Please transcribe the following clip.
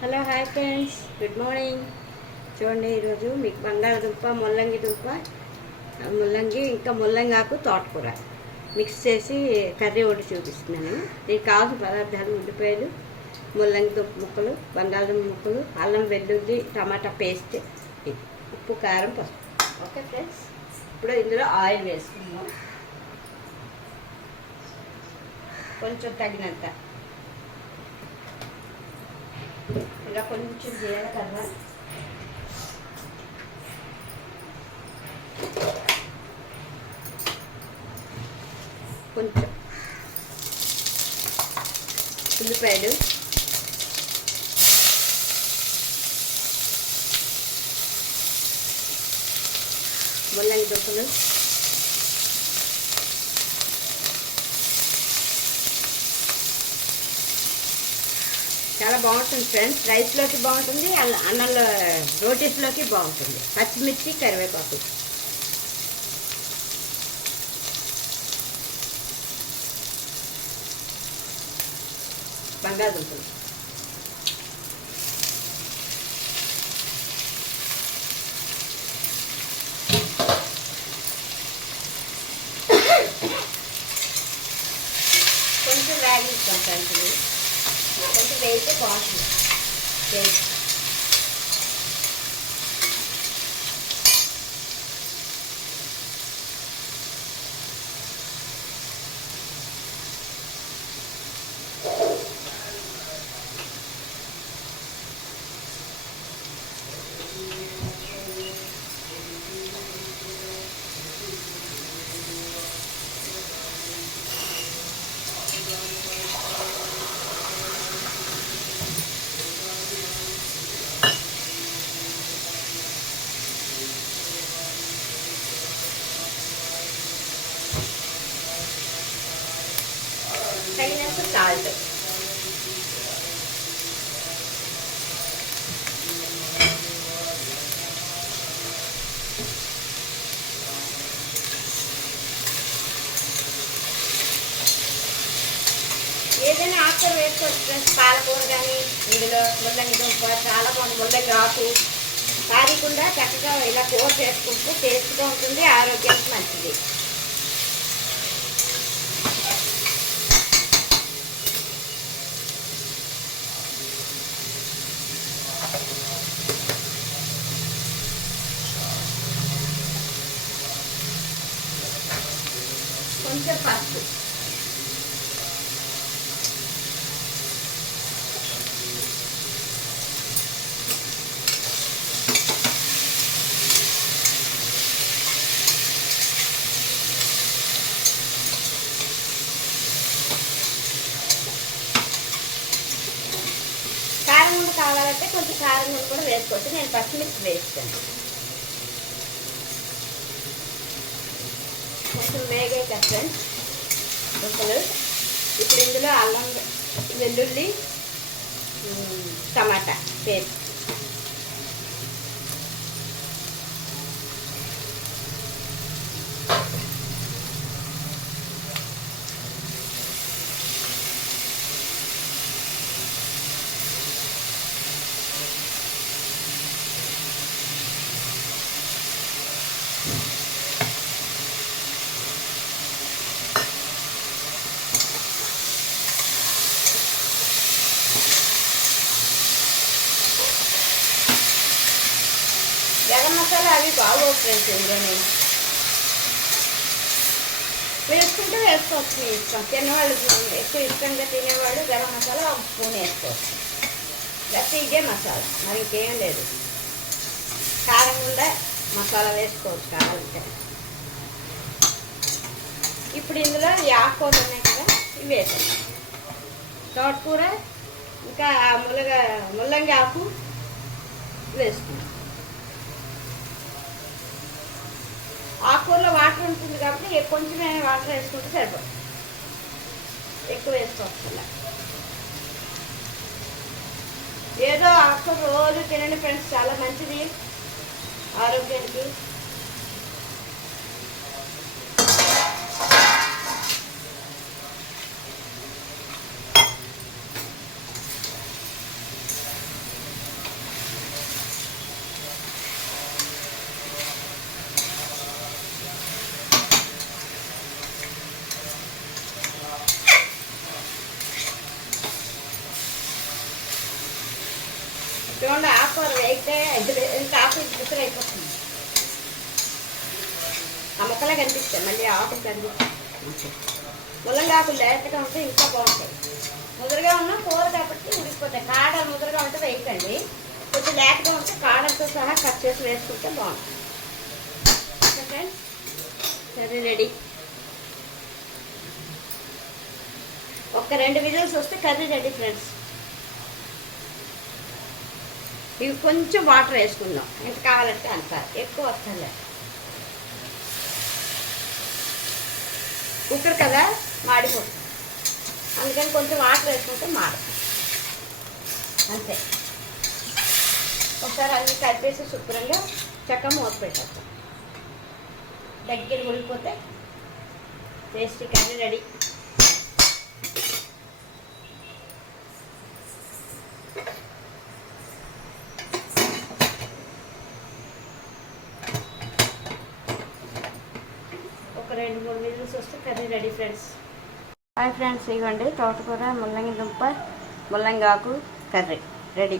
Hello hi friends, good morning. చూడండి, ఈరోజు మీకు బంగాళదుంప, ముల్లంగి ఇంకా ముల్లంగాకు తోటకూర మిక్స్ చేసి కర్రీ ఒకటి చూపిస్తున్నాను. దీనికి కావాల్సిన పదార్థాలు: ఉల్లిపాయలు, ముల్లంగి దుంప ముక్కలు, బంగాళదుంప ముక్కలు, అల్లం వెల్లుల్లి టమాటా పేస్ట్, ఉప్పు కారం పసుపు. ఓకే ఫ్రెండ్స్, ఇప్పుడు ఇందులో ఆయిల్ వేసుకుందాం, కొంచెం తగినంత. ఇలా కొంచెం జీలకర్ర, కొంచెం ఉల్లిపాయలు, ముల్లంగి దుంపలు, చాలా బాగుంటుంది ఫ్రెండ్స్. రైస్లోకి బాగుంటుంది, అన్నంలో రోటీస్లోకి బాగుంటుంది. పచ్చిమిర్చి, కరివేపాకు, బంగాళదుంపలు, కొంచెం వేగిస్తాం ఫ్రెండ్స్. కొంచెం వేస్తే బాగుంటుంది టేస్ట్. తగినంత సాల్ట్, ఏదైనా ఆకుకూర వేసుకోవచ్చు ఫ్రెండ్స్. పాలకూర కానీ, ఇందులో ముల్లంగి దుంప చాలా బాగుంది. ముల్లంగి ఆకు కారీకుండా చక్కగా ఇలా కూర చేసుకుంటూ టేస్ట్గా ఉంటుంది, ఆరోగ్యానికి మంచిది. కొంచెం పసుపు, కారం నూనె కావాలంటే కొంచెం కారం నూనె కూడా వేసుకోవచ్చు. నేను పచ్చిమిర్చి వేస్తాను. కొంచెం వేగాక ఫ్రెండ్స్ దుంపలు. ఇప్పుడు ఇందులో అల్లం వెల్లుల్లి టమాటా పేస్ట్, గరం మసాలా అవి బాగోవు ఫ్రెండ్స్. ఇందులోనే వేసుకుంటే వేసుకోవచ్చు, మీ ఇష్టం. తినేవాళ్ళు ఎక్కువ ఇష్టంగా తినేవాళ్ళు గరం మసాలా ఒక స్పూన్ వేసుకోవచ్చు. లేకపోతే ఇదే మసాలా, మరి ఇంకేం లేదు. కారం కూడా మసాలా వేసుకోవచ్చు కావాలంటే. ఇప్పుడు ఇందులో ఈ ఆకుకూరలు ఉన్నాయి కదా, ఇవి వేసాను. తోటకూర ఇంకా ముల్లంగి ఆకు వేసుకున్నాం. ఆకుకూరలో వాటర్ ఉంటుంది కాబట్టి కొంచెమే వాటర్ వేసుకుంటే సరిపోతుంది, ఎక్కువ వేసుకోవచ్చు. ఏదో ఆకుకూర రోజు తినండి ఫ్రెండ్స్, చాలా మంచిది ఆరోగ్యానికి. చూడండి ఆకుకూర వేగితే ఇంకా ఆకు ఇద్దరు అయిపోతుంది. ఆ ముక్కలే కనిపిస్తాయి, మళ్ళీ ఆకులు కనిపిస్తాయి. ముల్లంగాకులు లేతగా ఉంటే ఇంకా బాగుంటాయి. ముదురుగా ఉన్న కూర కాబట్టి ఉడికిపోతాయి. కాడ ముదురుగా ఉంటే వేయకండి, కొంచెం లేతగా ఉంటే కాడలతో సహా కట్ చేసి వేసుకుంటే బాగుంటుంది. ఓకే ఫ్రెండ్స్, సరే రెడీ. ఒక 2 విజిల్స్ వస్తే కర్రీ రెడీ ఫ్రెండ్స్. ఇవి కొంచెం వాటర్ వేసుకుందాం, ఎంత కావాలంటే అంత, ఎక్కువ వస్తుంది. కుక్కర్ కదా మాడిపోతుంది, అందుకని కొంచెం వాటర్ వేసుకుంటే మాడదు అంతే. ఒకసారి అన్నీ కలిపేసి శుభ్రంగా చక్క మూత పెట్టేస్తాం. దగ్గర ఉడికిపోతే టేస్టీ కర్రీ రెడీ. ఒక 2-3 విజిల్స్ వస్తే curry ready friends. Hi friends, ఇవ్వండి తోటకూర ముల్లంగి దుంప ముల్లంగాకు కర్రీ రెడీ.